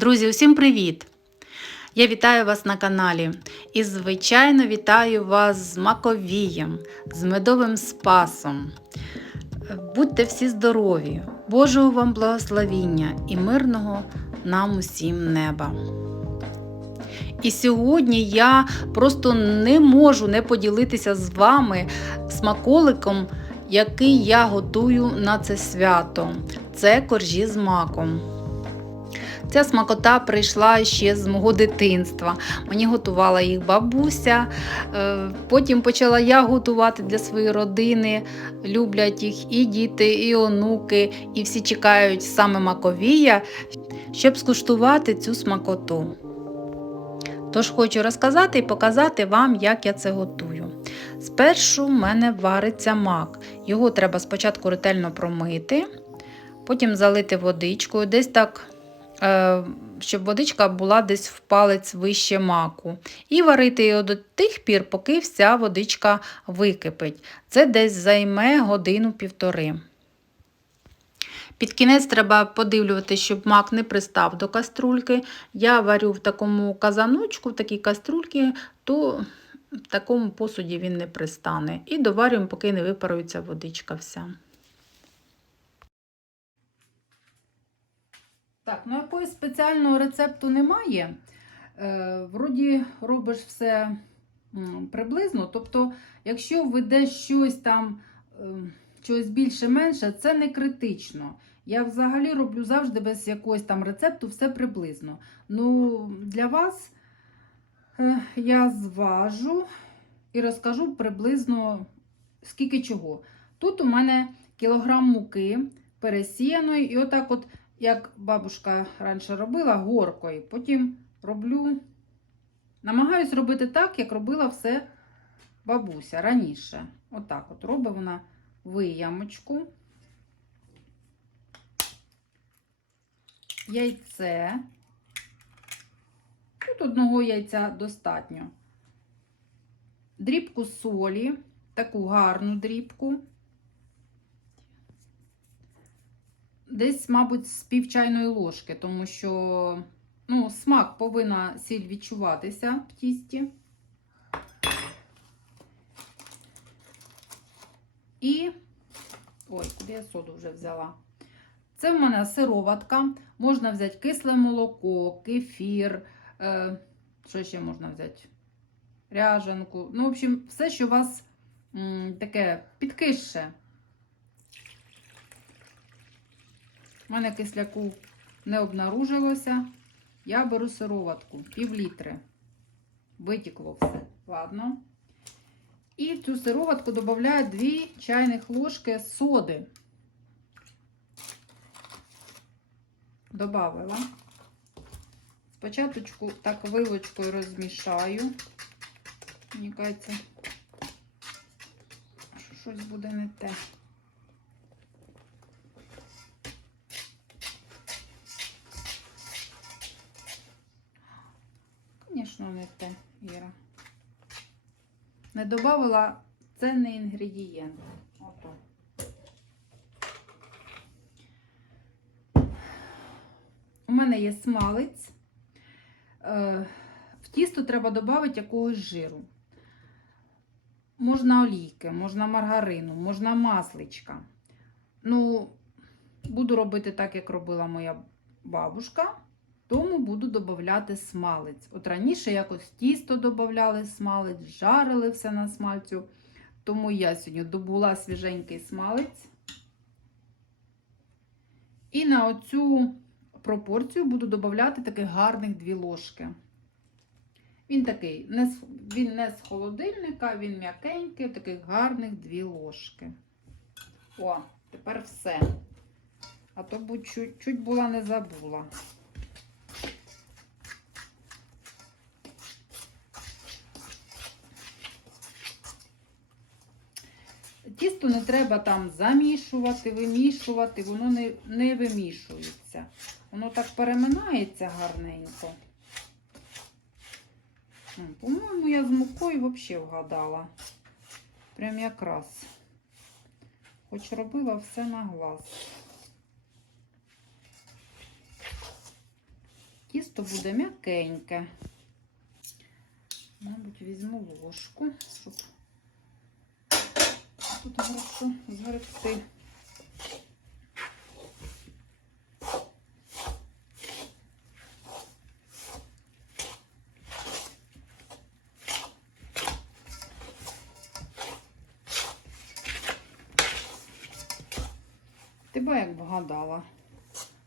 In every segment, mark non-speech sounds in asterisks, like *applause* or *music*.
Друзі, усім привіт! Я вітаю вас на каналі і, звичайно, вітаю вас з Маковієм, з медовим спасом. Будьте всі здорові, Божого вам благословіння і мирного нам усім неба. І сьогодні я просто не можу не поділитися з вами смаколиком, який я готую на це свято. Це коржі з маком. Ця смакота прийшла ще з мого дитинства. Мені готувала їх бабуся. Е, Потім почала я готувати для своєї родини. Люблять їх і діти, і онуки, і всі чекають саме Маковія, щоб скуштувати цю смакоту. Тож хочу розказати і показати вам, як я це готую. Спершу в мене вариться мак. Його треба спочатку ретельно промити, потім залити водичкою, десь так, щоб водичка була десь в палець вище маку. І варити його до тих пір, поки вся водичка википить. Це десь займе годину-півтори. Під кінець треба подивлювати, щоб мак не пристав до каструльки. Я варю в такому казаночку, в такій каструльці, то в такому посуді він не пристане. І доварюємо, поки не випарується водичка вся. Так, ну якогось спеціального рецепту немає. Е, вроді робиш все приблизно. Тобто, якщо ведеш щось там, щось більше-менше, це не критично. Я взагалі роблю завжди без якогось там рецепту все приблизно. Ну, для вас е, я зважу і розкажу приблизно скільки чого. Тут у мене кілограм муки пересіяної, і отак, от, як бабушка раніше робила, горкою. Потім роблю, намагаюсь робити так, як робила все бабуся раніше. Отак от робить вона виямочку. Яйце. Тут одного яйця достатньо. Дрібку солі, таку гарну дрібку. Десь, мабуть, з пів чайної ложки, тому що ну, смак повинна сіль відчуватися в тісті. І, ой, куди я соду вже взяла? Це в мене сироватка. Можна взяти кисле молоко, кефір. Е, що ще можна взяти? Ряжанку. Ну, в общем, все, що у вас м, таке підкисше. У мене кисляку не обнаружилося. Я беру сироватку, пів літри. Витікло все. Ладно. І в цю сироватку додаю 2 чайних ложки соди. Добавила. Спочатку так вилочкою розмішаю. Мені кажеться, що щось буде не те. Звісно, не те, Іра. Не додавала цінний інгредієнт. Ото. У мене є смалець. Е, В тісто треба додати якогось жиру. Можна олійки, можна маргарину, можна масличка. Ну, буду робити так, як робила моя бабушка, тому буду додати смалець. От раніше якось тісто додавали смалець, жарили все на смальцю. Тому я сьогодні добула свіженький смалець. І на оцю пропорцію буду додати таких гарних 2 ложки. Він такий, не він не з холодильника, він м'якенький, таких гарних 2 ложки. О, тепер все. А то будь чуть, чуть була не забула. Тісто не треба там замішувати, вимішувати, воно не, не вимішується. Воно так переминається гарненько. По-моєму, я з мукою взагалі вгадала. Прям якраз. Хоч робила все на глаз. тісто буде м'якеньке. Мабуть, візьму ложку, щоб тут хорошо згребти. Ти ба як вгадала.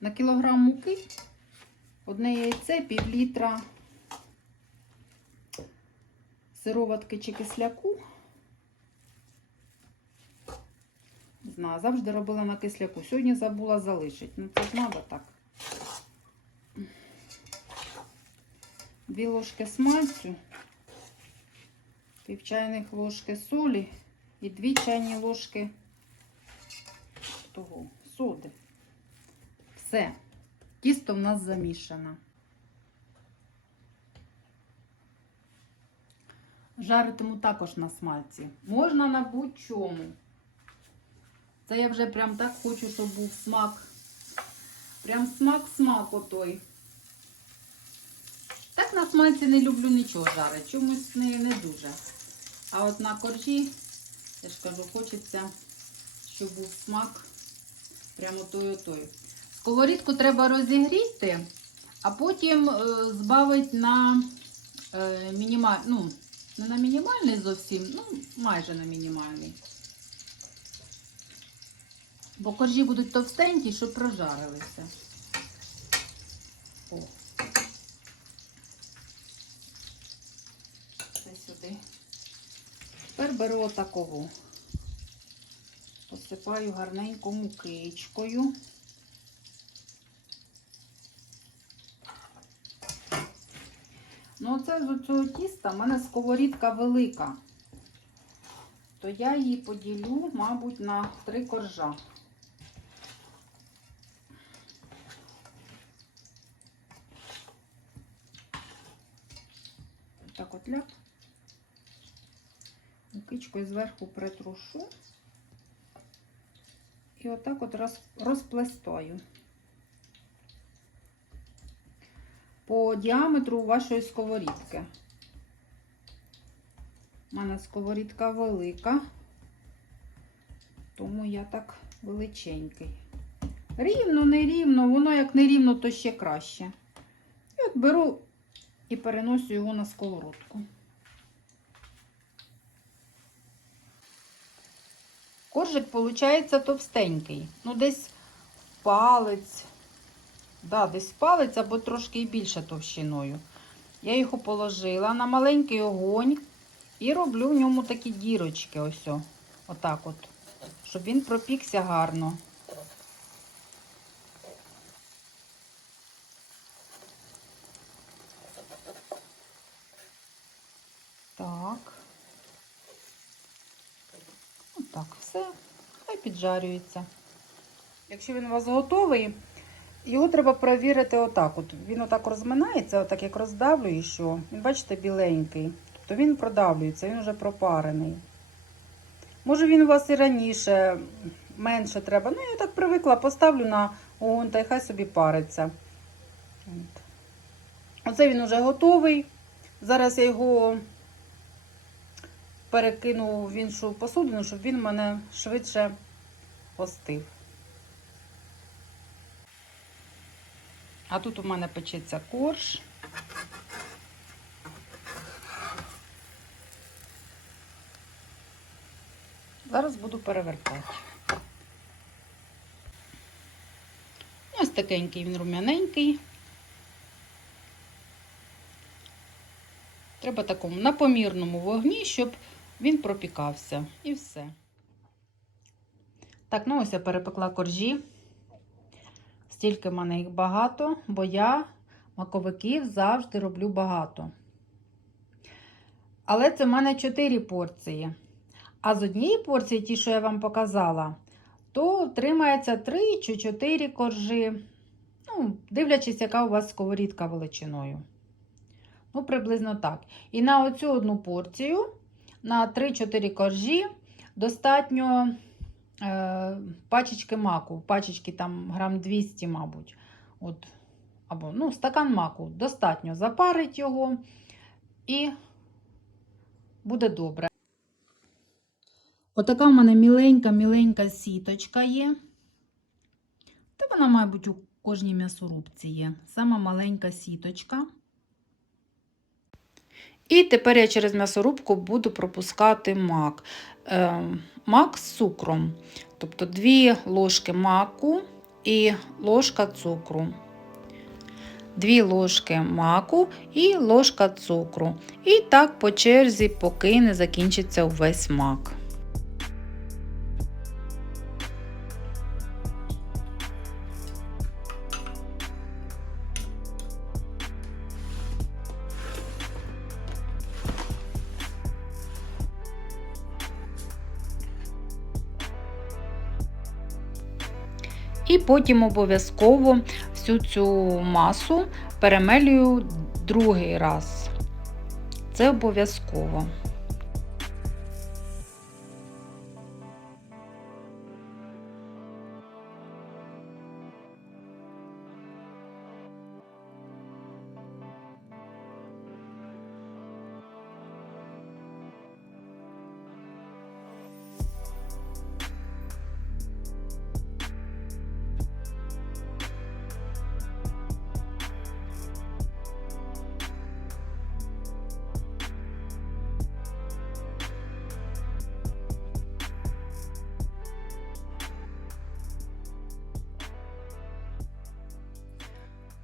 На кілограм муки одне яйце, пів літра сироватки чи кисляку. Не знаю, завжди робила на кисляку. Сьогодні забула залишити. Ну, це ж треба так. Дві ложки смальцю, пів чайних ложки солі і дві чайні ложки того соди. Все. Тісто в нас замішано. Жаритиму також на смальці. Можна на будь-чому. Це я вже прям так хочу, щоб був смак. Прям смак-смак отой. Так на смальці не люблю нічого жарити. Чомусь не, не дуже. А от на коржі, я ж кажу, хочеться, щоб був смак прямо той-отой. Сковорідку треба розігріти, а потім е, збавити на е, мінімаль... ну, не на мінімальний зовсім, ну, майже на мінімальний. Бо коржі будуть товстенькі, щоб прожарилися. О. Це сюди. Тепер беру отакову. Посипаю гарненько мукичкою. Ну, оце з цього тіста в мене сковорідка велика. То я її поділю, мабуть, на три коржа. Так от ляп. Мукичкою зверху притрушу. І отак от роз, розплестаю. По діаметру вашої сковорідки. У мене сковорідка велика, тому я так величенький. Рівно, не рівно, воно як не рівно, то ще краще. І от беру і переношу його на сковородку. Коржик, виходить, товстенький. Ну, десь палець. Да, десь палець або трошки більше товщиною. Я його положила на маленький огонь і роблю в ньому такі дірочки. Ось. Отак от. Щоб він пропікся гарно. Так. Отак, все. Хай піджарюється. Якщо він у вас готовий, його треба перевірити отак. От. Він отак розминається, отак як роздавлює, що він, бачите, біленький. Тобто він продавлюється, він вже пропарений. Може він у вас і раніше, менше треба. Ну, я так привикла, поставлю на огонь та й хай собі париться. От. Оце він вже готовий. Зараз я його перекину в іншу посудину, щоб він мене швидше остив. А тут у мене печеться корж. Зараз буду перевертати. Ось такенький він рум'яненький. Треба такому на помірному вогні, щоб він пропікався. І все. Так, ну ось я перепекла коржі. Стільки в мене їх багато, бо я маковиків завжди роблю багато. Але це в мене 4 порції. А з однієї порції, ті, що я вам показала, то тримається 3 чи 4 коржі. Ну, дивлячись, яка у вас сковорідка величиною. Ну, приблизно так. І на оцю одну порцію, на 3-4 коржі, достатньо е, пачечки маку. Пачечки там грам 200, мабуть. От, або ну, стакан маку достатньо запарить його і буде добре. Отака в мене міленька-міленька сіточка є. Та вона, мабуть, у кожній м'ясорубці є. Сама маленька сіточка. І тепер я через м'ясорубку буду пропускати мак. Е, мак з цукром. Тобто 2 ложки маку і ложка цукру. 2 ложки маку і ложка цукру. І так по черзі, поки не закінчиться увесь мак. Потім обов'язково всю цю масу перемелюю другий раз. Це обов'язково.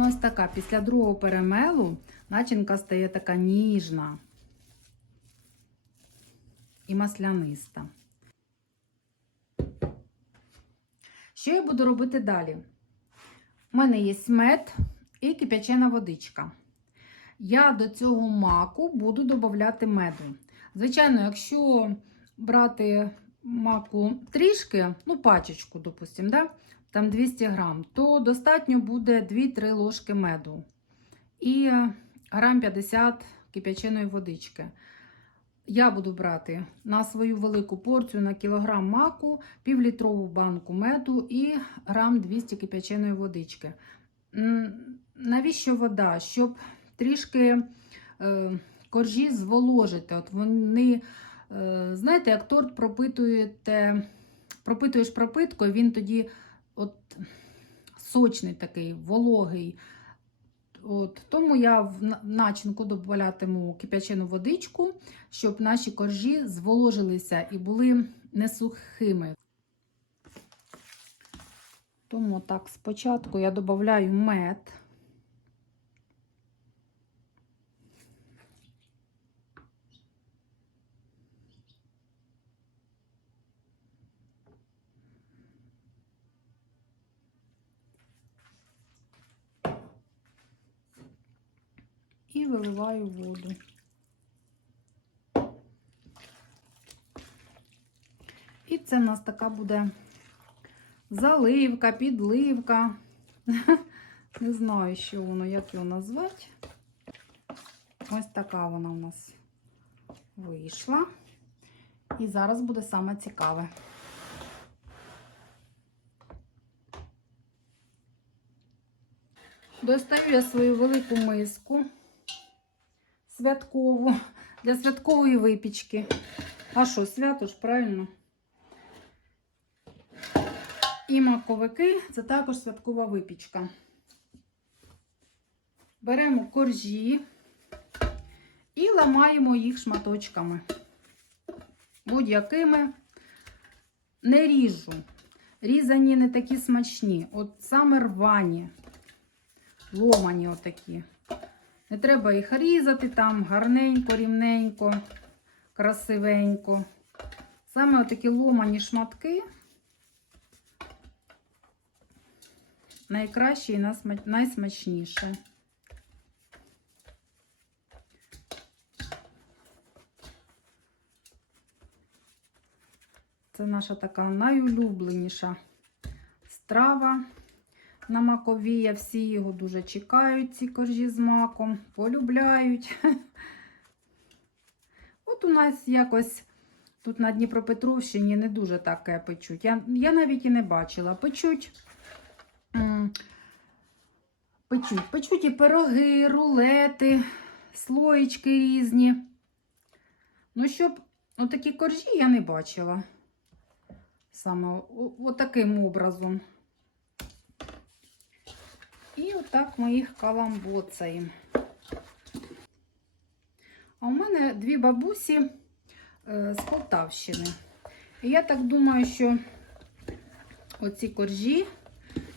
Ну, ось така, після другого перемелу начинка стає така ніжна і масляниста. Що я буду робити далі? У мене є мед і кип'ячена водичка. Я до цього маку буду додати меду. Звичайно, якщо брати маку трішки, ну, пачечку, допустимо, да? Там 200 грам, то достатньо буде 2-3 ложки меду і грам 50 кип'яченої водички. Я буду брати на свою велику порцію на кілограм маку, півлітрову банку меду і грам 200 кип'яченої водички. Навіщо вода? Щоб трішки е, коржі зволожити. От вони, е, знаєте, як торт пропитуєте, пропитуєш пропиткою, він тоді от сочний такий, вологий. От, Тому я в начинку додаватиму кип'ячену водичку, щоб наші коржі зволожилися і були не сухими. Тому так, спочатку я додаю мед. Виливаю воду. І це в нас така буде заливка, підливка. *laughs* Не знаю, що воно, як його назвати. Ось така вона у нас вийшла. І зараз буде саме цікаве. Достаю я свою велику миску святкову для святкової випічки. А що, свято ж, правильно? І маковики це також святкова випічка. Беремо коржі і ламаємо їх шматочками. Будь-якими не ріжу. Різані не такі смачні. От саме рвані, ломані отакі. Не треба їх різати там гарненько, рівненько, красивенько. Саме отакі ломані шматки найкраще і найсмачніше. Це наша така найулюбленіша страва на Маковія. Всі його дуже чекають, ці коржі з маком, полюбляють. *laughs* От у нас якось тут на Дніпропетровщині не дуже таке печуть. Я, я навіть і не бачила. Печуть печуть. Печуть і пироги, рулети, слоєчки різні. Ну, щоб отакі коржі я не бачила. Саме отаким образом. Отак ми їх каламбоцаємо. А у мене дві бабусі е, з Полтавщини. І я так думаю, що оці коржі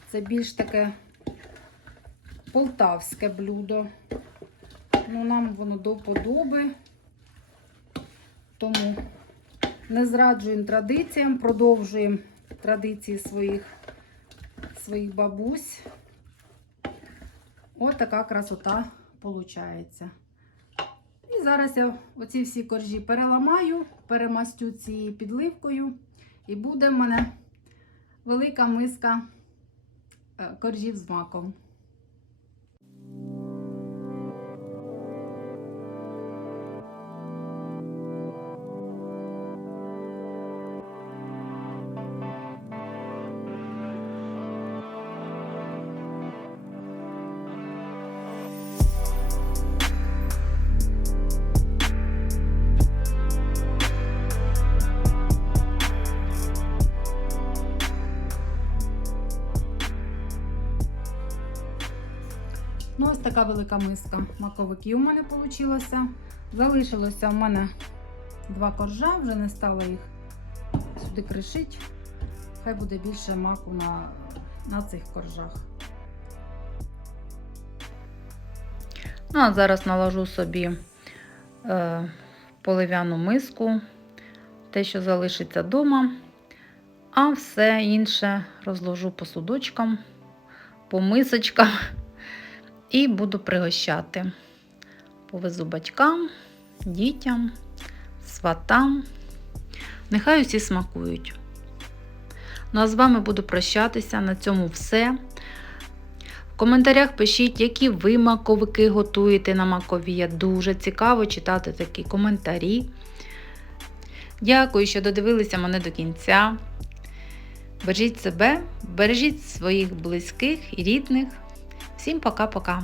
це більш таке полтавське блюдо. Ну, нам воно до вподоби. Тому не зраджуємо традиціям, продовжуємо традиції своїх, своїх бабусь. Ось така красота виходить. І зараз я оці всі коржі переламаю, перемастю цією підливкою, і буде в мене велика миска е, коржів з маком. Ну, ось така велика миска маковиків у мене вийшла. Залишилося у мене два коржа, вже не стало їх сюди кришити. Хай буде більше маку на, на цих коржах. Ну, а зараз наложу собі е, полив'яну миску, те, що залишиться вдома, а все інше розложу по судочкам, по мисочкам і буду пригощати. Повезу батькам, дітям, сватам. Нехай усі смакують. Ну а з вами буду прощатися. На цьому все. В коментарях пишіть, які ви маковики готуєте на маковія. Дуже цікаво читати такі коментарі. Дякую, що додивилися мене до кінця. Бережіть себе, бережіть своїх близьких і рідних. Всім пока-пока!